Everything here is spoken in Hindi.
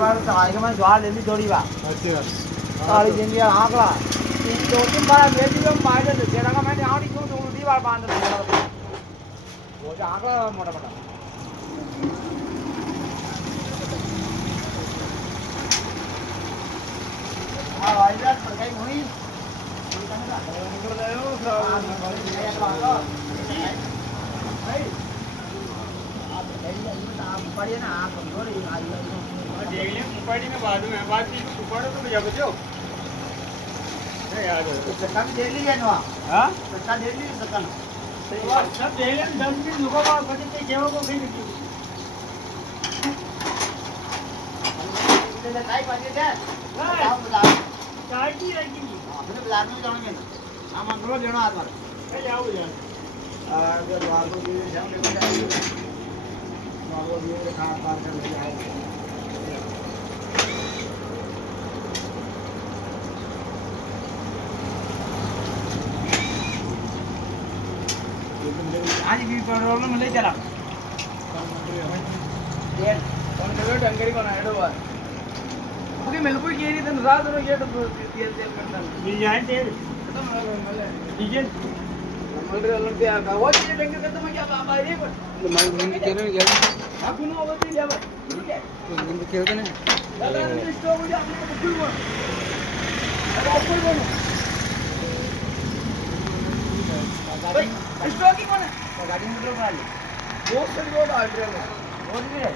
में ज्वार लेनी थोड़ी बात अच्छा सारी जिंदगी आंकड़ा तीन दो तीन बार ले ली हम मार दे तेरा का मैंने आड़ी क्यों तो उल्टी बार बांध दिया वो जो आंकड़ा मोटा मोटा हां भाई यार पर कहीं हुई निकल गए हो भाई आप पढ़िए ना आप कमजोर ही डेली मुपाड़ी में बाद में बात की मुपाड़ो तो भैया बचो नहीं यार सत्ता भी डेली है ना हां सत्ता डेली सत्ता सब डेली 10 दिन लोगों का पति के केवो को भी नहीं इधर काय पाजे दे हां चाय की रहेगी આપણે બ્લાક નું જાણો કે આ મંગળો દેણો આ મારે કઈ આવું યાર આ જો દ્વારકો દીવે જામ લેવા જાય દ્વારકો દીવે ખાસ બાર કર લઈ આવે आज भी प्रॉब्लम ले चला ये कौन करो डंगरी कोना हेडो बार ओके मिलपुर की नहीं तो रात रो गेट तेल तेल करता मिल जाए तेल खत्म हो गया डीजल मलरे अलग आ का वो ये डंगर खत्म हो गया बाबा रे पर मैं केरो गया आप नो होती ले भाई ठीक है तुम खेलते नहीं दादा ने स्टॉप हो गया आपने तो फुल बोल अरे आप फुल बोलो भाई स्टॉक ही कौन है गाड़ी में तो खा ली वो सर वो आ रहा है वो नहीं है